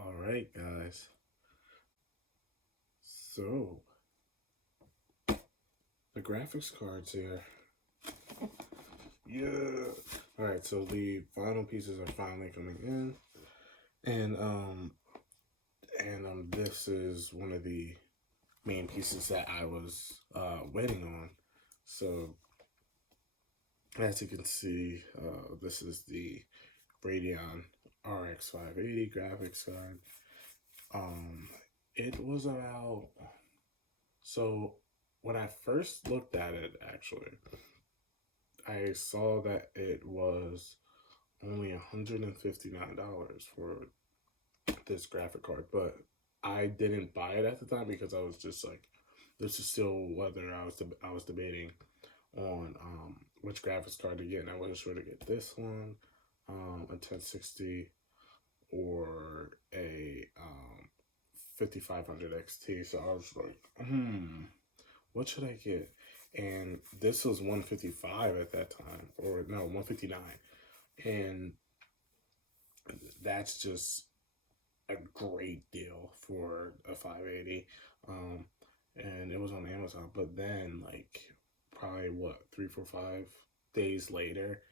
All right, guys. So, the graphics cards here. Yeah. All right, so the final pieces are finally coming in. And this is one of the main pieces that I was waiting on. So, as you can see, this is the Radeon RX580 graphics card. It was about, so when I first looked at it, actually, I saw that it was only $159 for this graphic card, but I didn't buy it at the time because I was just like, this is still whether I was debating on which graphics card to get, and I wasn't sure to get this one, a 1060 or a 5500 XT. So I was like, what should I get? And this was 155 at that time, or no, 159, and that's just a great deal for a 580. And it was on Amazon, but then like probably what 3, 4, 5 days later,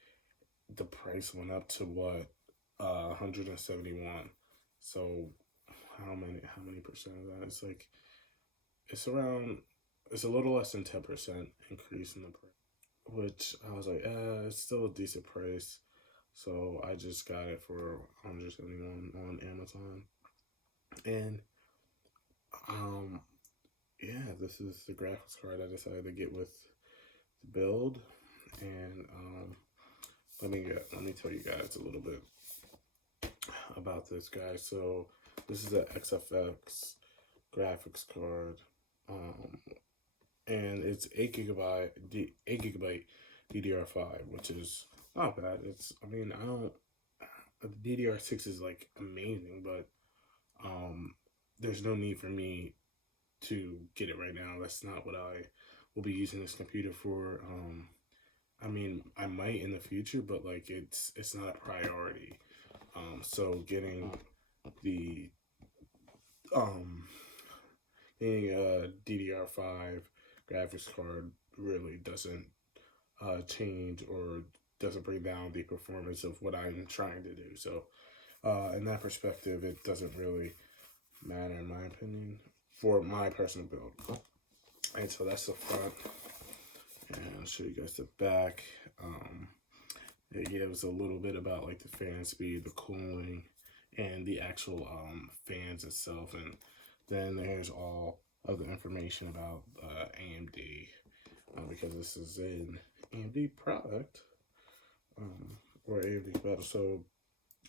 the price went up to what 171. So how many percent of that? It's like it's a little less than 10% increase in the price, which I was like, it's still a decent price. So I just got it for 171 on Amazon. And yeah, this is the graphics card I decided to get with the build. And let me tell you guys a little bit about this, guys. So this is an XFX graphics card, and it's 8 gigabyte DDR5, which is not bad. The DDR6 is like amazing, but there's no need for me to get it right now. That's not what I will be using this computer for. I might in the future, but like it's not a priority. So getting the getting a DDR5 graphics card really doesn't change or doesn't bring down the performance of what I'm trying to do. So in that perspective, it doesn't really matter in my opinion for my personal build. And so that's the front, and I'll show you guys the back. It gives a little bit about like the fan speed, the cooling, and the actual fans itself. And then there's all of the information about AMD, because this is an AMD product, or AMD product. So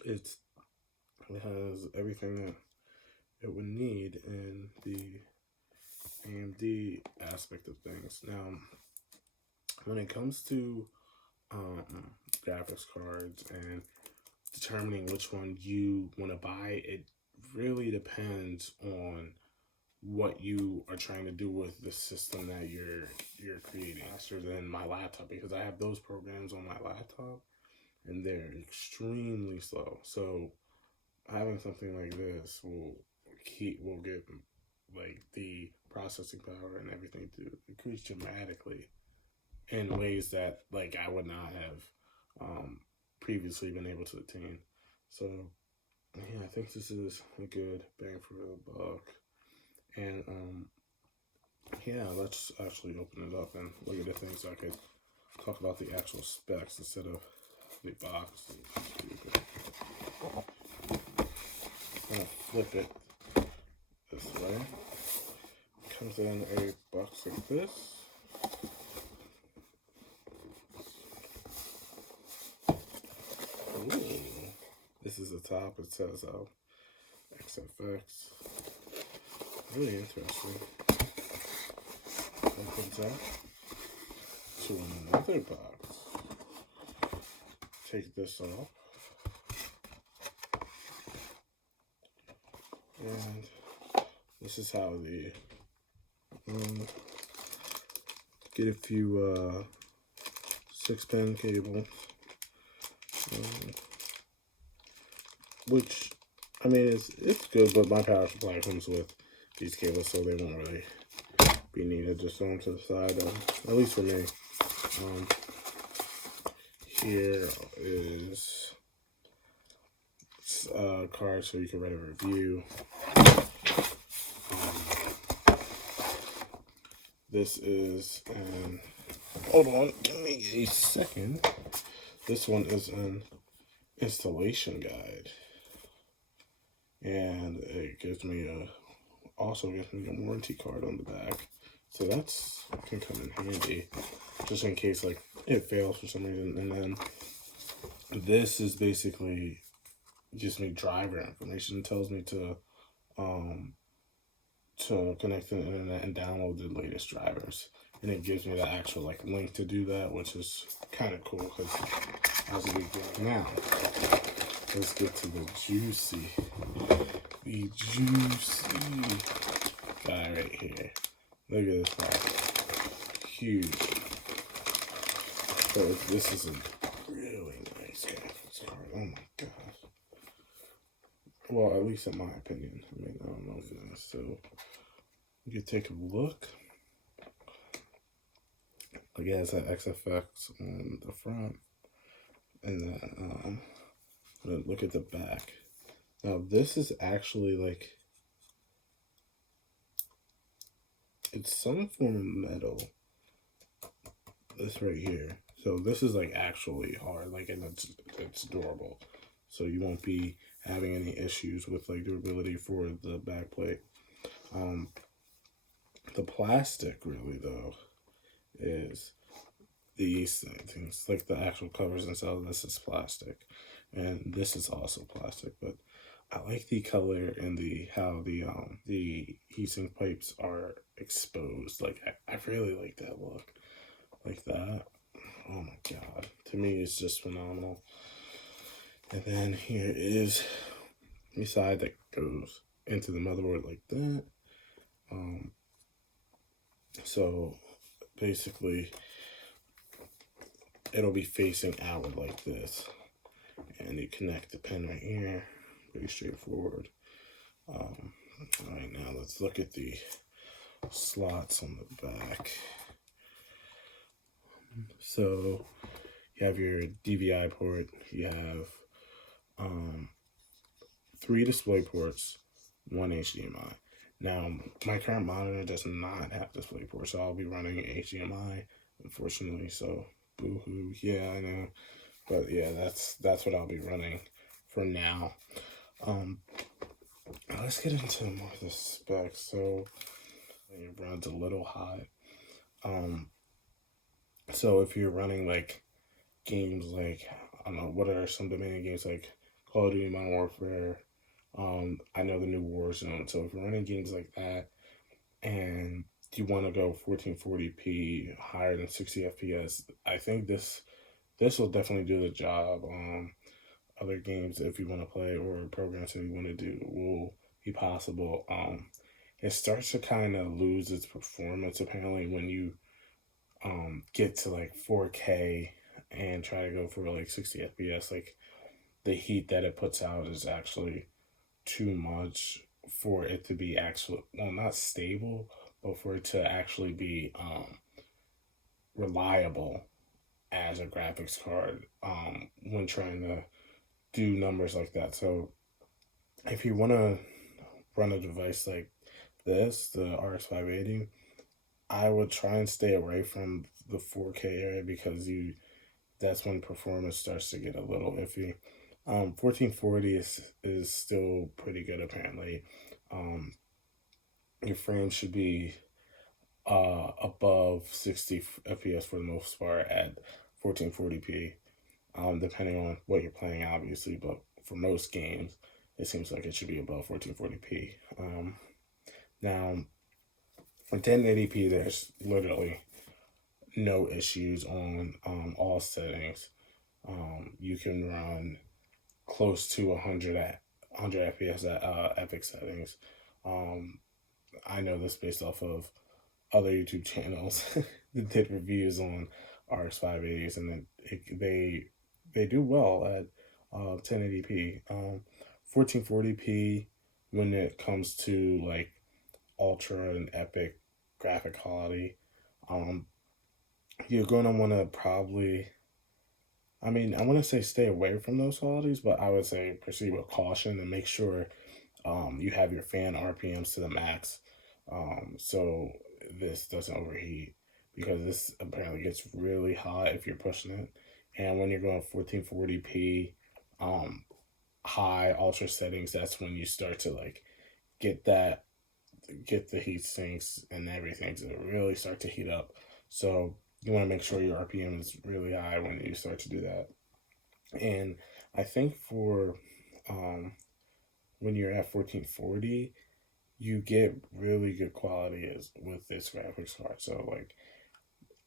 it has everything that it would need in the AMD aspect of things. Now, when it comes to graphics cards and determining which one you want to buy, it really depends on what you are trying to do with the system that you're creating. Faster than my laptop, because I have those programs on my laptop and they're extremely slow. So having something like this will get like the processing power and everything to increase dramatically in ways that like I would not have previously been able to attain. So yeah, I think this is a good bang for the buck. And yeah, let's actually open it up and look at the things so I could talk about the actual specs instead of the box. I'm gonna flip it this way. It comes in a box like this. Ooh. This is the top. It says XFX. Really interesting. Opens up to another box. Take this off. And this is how the get a few 6-pin cables, which I mean, it's good, but my power supply comes with these cables, so they won't really be needed. Just throw them to the side, at least for me. Here is a card so you can write a review. This is an, hold on, give me a second. This one is an installation guide. And it gives me also gives me a warranty card on the back. So that's can come in handy, just in case like it fails for some reason. And then this is basically gives me driver information. It tells me to connect to the internet and download the latest drivers, and it gives me the actual like link to do that, which is kind of cool because as we go now, let's get to the juicy guy right here. Look at this guy, huge. So this is a really nice graphics card. Oh my gosh. Well, at least in my opinion. I mean, I don't know if it is. So you can take a look. Like it has that XFX on the front, and then look at the back. Now this is actually like it's some form of metal. This right here. So this is like actually hard, like, and it's durable. So you won't be having any issues with like durability for the back plate. The plastic really though is these things, like the actual covers themselves. This is plastic, and this is also plastic. But I like the color and how the heatsink pipes are exposed. Like I really like that look, like that. Oh my god, to me it's just phenomenal. And then here is the side that goes into the motherboard like that. So basically it'll be facing outward like this, and you connect the pin right here. Pretty straightforward. All right, now let's look at the slots on the back. So you have your DVI port, you have 3 display ports, 1 HDMI. Now my current monitor does not have display ports, so I'll be running HDMI, unfortunately. So boo-hoo, yeah, I know, but yeah, that's what I'll be running for now. Let's get into more of the specs. So it runs a little hot. So if you're running like games like, I don't know, what are some demanding games like Call of Duty Modern Warfare, I know the new Warzone. So if you're running games like that and you want to go 1440p higher than 60 FPS, I think this will definitely do the job. Other games, if you want to play, or programs that you want to do, will be possible. It starts to kind of lose its performance apparently when you get to like 4K and try to go for like 60 FPS. Like the heat that it puts out is actually too much for it to be actually, well, not stable, but for it to actually be reliable as a graphics card when trying to do numbers like that. So if you want to run a device like this, the RX580, I would try and stay away from the 4K area, because that's when performance starts to get a little iffy. 1440 is still pretty good apparently. Your frame should be above 60 FPS for the most part at 1440p, depending on what you're playing, obviously, but for most games, it seems like it should be above 1440p. Now, for 1080p, there's literally no issues on all settings. You can run close to 100 FPS at epic settings. I know this based off of other YouTube channels that did reviews on RX580s, and they do well at 1080p. 1440p when it comes to like ultra and epic graphic quality. Um, you're gonna want to probably, I mean, I want to say stay away from those qualities, but I would say proceed with caution and make sure you have your fan RPMs to the max, so this doesn't overheat, because this apparently gets really hot if you're pushing it. And when you're going 1440p high ultra settings, that's when you start to like get that get the heat sinks and everything to really start to heat up. So you want to make sure your RPM is really high when you start to do that. And I think for when you're at 1440, you get really good quality as with this graphics card. So like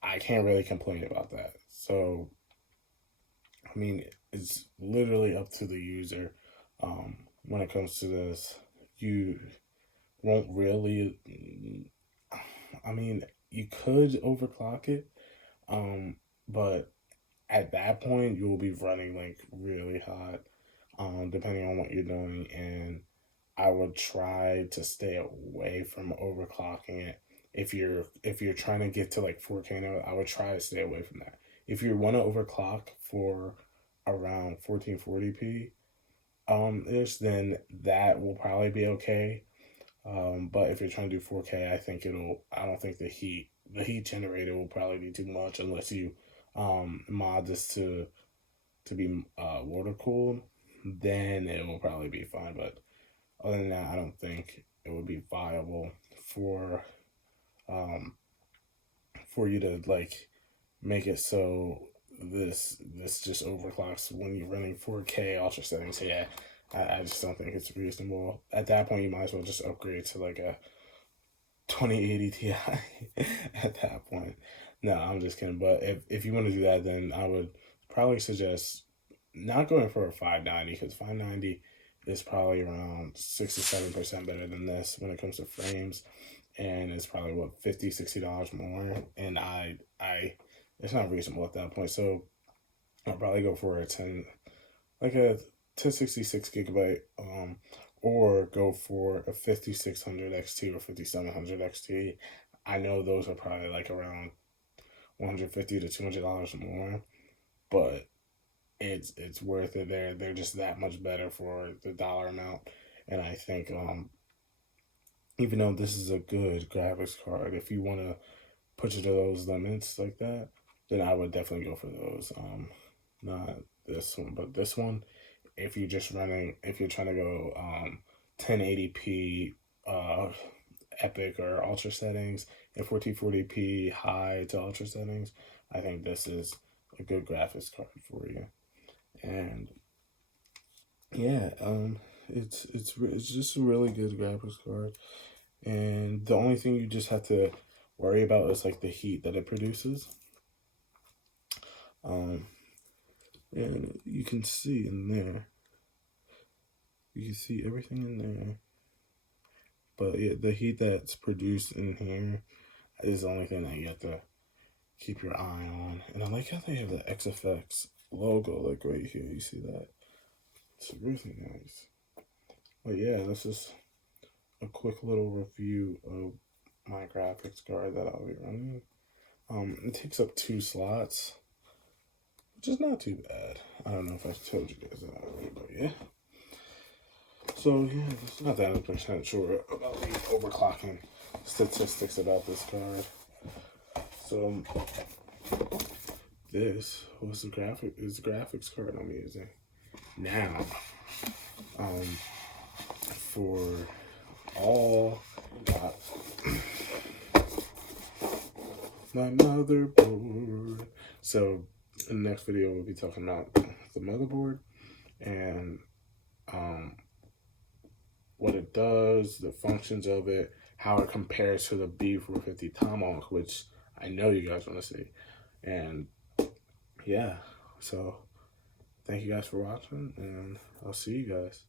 I can't really complain about that. So I mean, it's literally up to the user. When it comes to this, you won't really. I mean, you could overclock it, but at that point you'll be running like really hot, depending on what you're doing. And I would try to stay away from overclocking it. If you're trying to get to like 4K now, I would try to stay away from that. If you want to overclock for around 1440p ish, then that will probably be okay. But if you're trying to do 4K, I don't think the heat generator will probably be too much unless you mod this to be water cooled. Then it will probably be fine. But other than that, I don't think it would be viable for um for you to like make it so this just overclocks when you're running 4K ultra settings. So yeah, I just don't think it's reasonable. At that point, you might as well just upgrade to like a 2080 Ti at that point. No, I'm just kidding. But if you want to do that, then I would probably suggest not going for a 590, because 590 is probably around 67% better than this when it comes to frames, and it's probably what $50-$60 more. And I it's not reasonable at that point. So I'll probably go for a 1066 gigabyte, or go for a 5600 XT or 5700 XT. I know those are probably like around $150 to $200 more, but it's worth it. They're just that much better for the dollar amount. And I think even though this is a good graphics card, if you want to push it to those limits like that, then I would definitely go for those. Not this one, but this one. If you're trying to go 1080p epic or ultra settings and 1440p high to ultra settings, I think this is a good graphics card for you. And yeah, it's just a really good graphics card. And the only thing you just have to worry about is like the heat that it produces. And you can see in there, you can see everything in there. But yeah, the heat that's produced in here is the only thing that you have to keep your eye on. And I like how they have the XFX logo like right here. You see that? It's really nice. But yeah, this is a quick little review of my graphics card that I'll be running. It takes up 2 slots, which is not too bad. I don't know if I told you guys that already, but yeah. So yeah, it's not that 100% sure about the overclocking statistics about this card. So this was the graphics card I'm using. Now, for all my motherboard. So in the next video, we'll be talking about the motherboard and what it does, the functions of it, how it compares to the B450 Tomahawk, which I know you guys want to see. And yeah, so thank you guys for watching, and I'll see you guys.